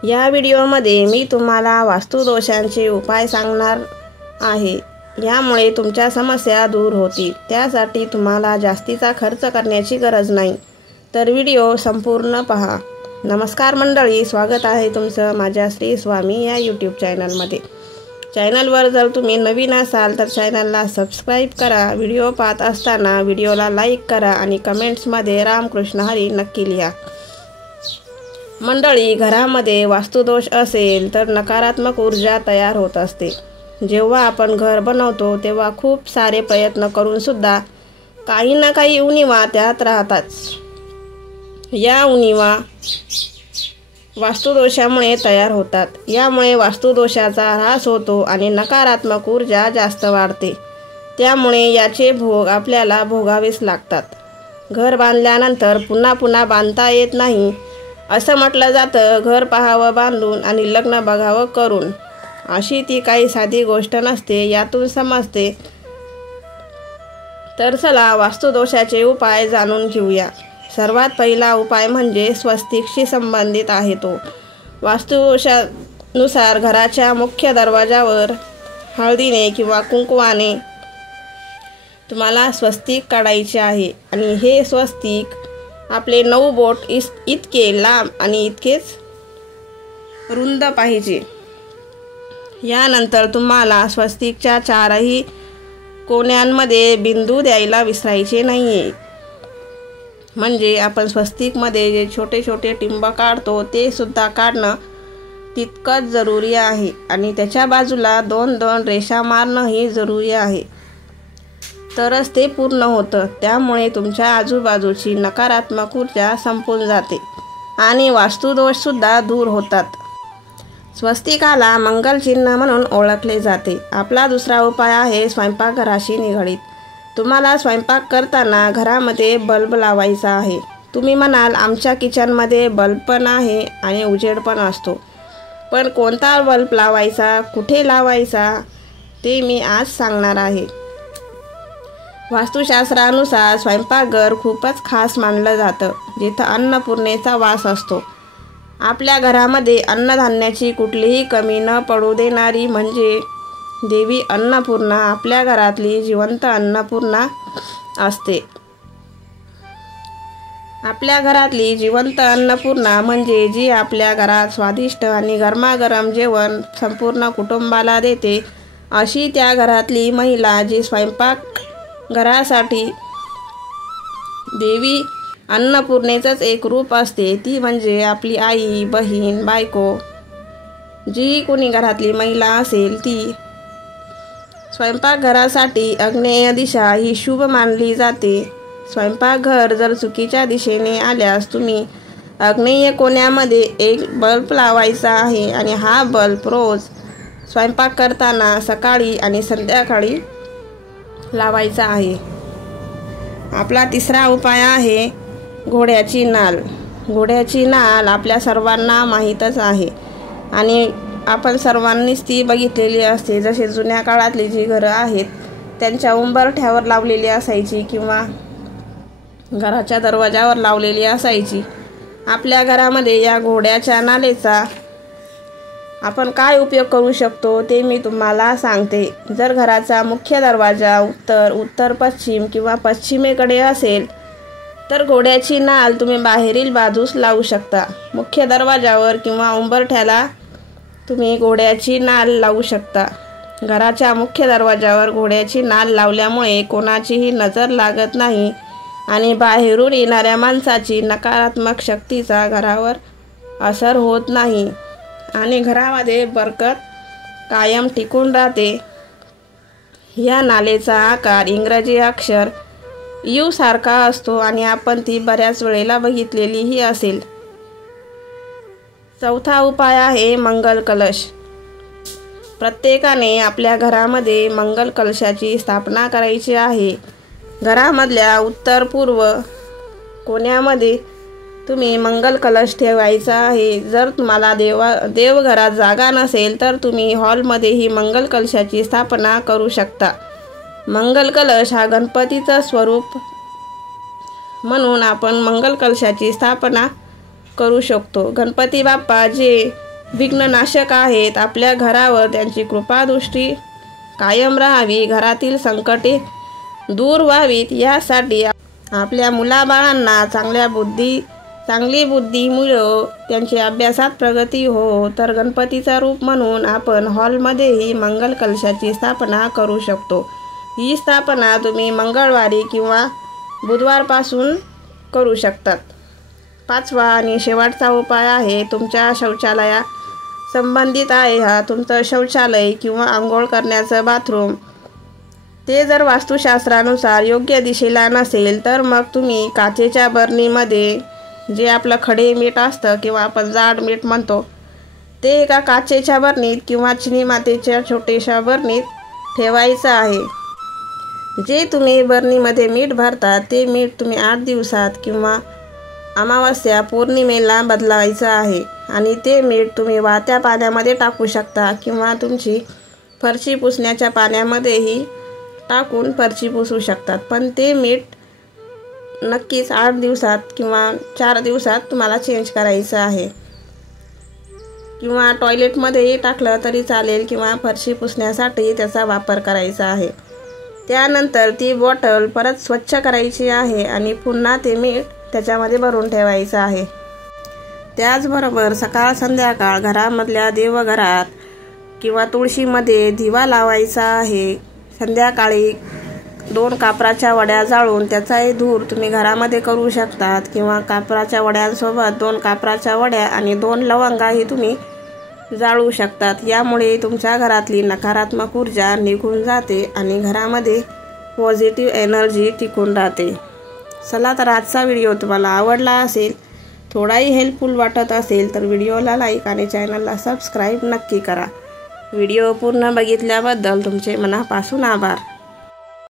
या व्हिडिओमध्ये मी तुम्हाला वास्तुदोषांचे उपाय सांगणार आहे। यामुळे तुमच्या समस्या दूर होतील। त्यासाठी तुम्हाला जास्तीचा खर्च करण्याची गरज नाही, तर व्हिडिओ संपूर्ण पहा। नमस्कार मंडळी, स्वागत आहे तुमचं माझ्या श्री स्वामी या यूट्यूब चॅनलमध्ये। चॅनलवर जर तुम्ही नवीन असाल तर चॅनलला सबस्क्राईब करा। व्हिडिओ पाहत असताना व्हिडिओला लाईक करा आणि कमेंट्समध्ये रामकृष्ण हरी नक्की लिहा। मंडळी, घरामध्ये वास्तुदोष असेल तर नकारात्मक ऊर्जा तयार होत असते। जेव्हा आपण घर बनवतो तेव्हा खूप सारे प्रयत्न करून सुद्धा काही ना काही उणिवा त्यात राहतात। या उणिवा वास्तुदोषामुळे तयार होतात। यामुळे वास्तुदोषाचा ह्रास होतो आणि नकारात्मक ऊर्जा जास्त वाढते। त्यामुळे याचे भोग आपल्याला भोगावेच लागतात। घर बांधल्यानंतर पुन्हा पुन्हा बांधता येत नाही असं म्हटलं जातं। घर पाहावं बांधून आणि लग्न बघावं करून, अशी ती काही साधी गोष्ट नसते, यातून समजते। तर चला वास्तुदोषाचे उपाय जाणून घेऊया। सर्वात पहिला उपाय म्हणजे स्वस्तिकशी संबंधित आहे तो। वास्तुदोषानुसार घराच्या मुख्य दरवाजावर हळदीने किंवा कुंकवाने तुम्हाला स्वस्तिक काढायचे आहे आणि हे स्वस्तिक आपले 9 बोट इतके लांब आणि इतकेच रुंद पाहिजे। यानंतर तुम्हाला स्वस्तिकच्या 4ही कोण्यांमध्ये बिंदू द्यायला विसरायचे नाहीये। म्हणजे आपण स्वस्तिकमध्ये जे छोटे छोटे टिंब काढतो ते सुद्धा काढणं तितकंच जरुरी आहे आणि त्याच्या बाजूला 2-2 रेषा मारणंही जरुरी आहे, तरच ते पूर्ण होतं। त्यामुळे तुमच्या आजूबाजूची नकारात्मक ऊर्जा संपून जाते आणि वास्तुदोष सुद्धा दूर होतात। स्वस्तिकाला मंगलचिन्ह म्हणून ओळखले जाते। आपला दुसरा उपाय आहे स्वयंपाकघराशी निगडीत। तुम्हाला स्वयंपाक करताना घरामध्ये बल्ब लावायचा आहे। तुम्ही म्हणाल, आमच्या किचनमध्ये बल्ब पण आहे आणि उजेड पण असतो, पण कोणता बल्ब लावायचा, कुठे लावायचा ते मी आज सांगणार आहे। वास्तुशास्त्रानुसार स्वयंपाकघर खूपच खास मानलं जातं, जिथं अन्नपूर्णेचा वास असतो। आपल्या घरामध्ये अन्नधान्याची कुठलीही कमी न पडू देणारी म्हणजे देवी अन्नपूर्णा आपल्या घरातली जिवंत अन्नपूर्णा असते। आपल्या घरातली जिवंत अन्नपूर्णा म्हणजे जी आपल्या घरात स्वादिष्ट आणि गरमागरम जेवण संपूर्ण कुटुंबाला देते, अशी त्या घरातली महिला जी स्वयंपाक घरासाठी देवी अन्नपूर्णेचंच एक रूप असते, ती म्हणजे आपली आई, बहीण, बायको। जी कोणी घरातली महिला असेल ती स्वयंपाकघरासाठी आग्नेय दिशा ही शुभ मानली जाते। स्वयंपाकघर जर चुकीच्या दिशेने आल्यास तुम्ही आग्नेय कोण्यामध्ये एक बल्ब लावायचा आहे आणि हा बल्ब रोज स्वयंपाक करताना सकाळी आणि संध्याकाळी लावायचा आहे। आपला तिसरा उपाय आहे घोड्याची नाल। घोड्याची नाल आपल्या सर्वांना माहीतच आहे आणि आपण सर्वांनीच ती बघितलेली असते। जसे जुन्या काळातली जी घरं आहेत त्यांच्या उंबरठ्यावर लावलेली असायची किंवा घराच्या दरवाजावर लावलेली असायची। आपल्या घरामध्ये या घोड्याच्या नालेचा आपण काय उपयोग करू शकतो ते मी तुम्हाला सांगते। जर घराचा मुख्य दरवाजा उत्तर पश्चिम किंवा पश्चिमेकडे असेल तर घोड्याची नाल तुम्ही बाहेरील बाजूस लावू शकता। मुख्य दरवाजावर किंवा उंबरठ्याला तुम्ही घोड्याची नाल लावू शकता। घराच्या मुख्य दरवाजावर घोड्याची नाल लावल्यामुळे कोणाचीही नजर लागत नाही आणि बाहेरून येणाऱ्या माणसाची नकारात्मक शक्तीचा घरावर असर होत नाही आणि घरामध्ये बरकत कायम टिकून राहते। या नालेचा आकार इंग्रजी अक्षर यू सारखा असतो आणि आपण ती बऱ्याच वेळेला बघितलेलीही असेल। चौथा उपाय आहे मंगल कलश। प्रत्येकाने आपल्या घरामध्ये मंगल कलशाची स्थापना करायची आहे। घरामधल्या उत्तर पूर्व कोण्यामध्ये तुम्ही मंगल कलश ठेवायचा आहे। जर तुम्हाला देवघरात जागा नसेल तर तुम्ही हॉलमध्येही मंगल कलशाची स्थापना करू शकता। मंगल कलश हा गणपतीचं स्वरूप म्हणून आपण मंगल कलशाची स्थापना करू शकतो। गणपती बाप्पा जे विघ्ननाशक आहेत। आपल्या घरावर त्यांची कृपादृष्टी कायम राहावी, घरातील संकटे दूर व्हावीत यासाठी आपल्या मुलाबाळांना चांगली बुद्धी मिळो, त्यांची अभ्यासात प्रगती हो, तर गणपतीचा रूप म्हणून आपण हॉलमध्येही मंगल कलशाची स्थापना करू शकतो। ही स्थापना तुम्ही मंगळवारी किंवा बुधवारपासून करू शकतात। 5वा आणि शेवटचा उपाय आहे तुमच्या शौचालया संबंधित आहे। हा तुमचं शौचालय किंवा आंघोळ करण्याचं बाथरूम ते जर वास्तुशास्त्रानुसार योग्य दिशेला नसेल तर मग तुम्ही काचेच्या बरणीमध्ये जे आपलं खडे मीठ असतं किंवा आपण जाड मीठ म्हणतो ते एका काचेच्या बरणीत किंवा चिनी मातीच्या छोट्याशा बरणीत ठेवायचं आहे। जे तुम्ही बरणीमध्ये मीठ भरता ते मीठ तुम्ही 8 दिवसात किंवा अमावस्या पौर्णिमेला बदलायचं आहे आणि ते मीठ तुम्ही वाहत्या पाण्यामध्ये टाकू शकता किंवा तुमची फरशी पुसण्याच्या पाण्यामध्येही टाकून फरशी पुसू शकतात। पण ते मीठ नक्कीच 8 दिवसात किंवा 4 दिवसात तुम्हाला चेंज करायचं आहे किंवा टॉयलेटमध्येही टाकलं तरी चालेल किंवा फरशी पुसण्यासाठी त्याचा वापर करायचा आहे। त्यानंतर ती बॉटल परत स्वच्छ करायची आहे आणि पुन्हा ते मीठ त्याच्यामध्ये भरून ठेवायचं आहे। त्याचबरोबर सकाळ संध्याकाळ घरामधल्या देवघरात किंवा तुळशीमध्ये दिवा लावायचा आहे। संध्याकाळी 2 कापराच्या वड्या जाळून त्याचाही धूर तुम्ही घरामध्ये करू शकतात किंवा कापराच्या वड्यांसोबत 2 कापराच्या वड्या आणि 2 लवंगाही तुम्ही जाळू शकतात। यामुळे तुमच्या घरातली नकारात्मक ऊर्जा निघून जाते आणि घरामध्ये पॉझिटिव्ह एनर्जी टिकून राहते। चला तर आजचा व्हिडिओ तुम्हाला आवडला असेल, थोडाही हेल्पफुल वाटत असेल तर व्हिडिओला लाईक आणि चॅनलला सबस्क्राईब नक्की करा। व्हिडिओ पूर्ण बघितल्याबद्दल तुमचे मनापासून आभार।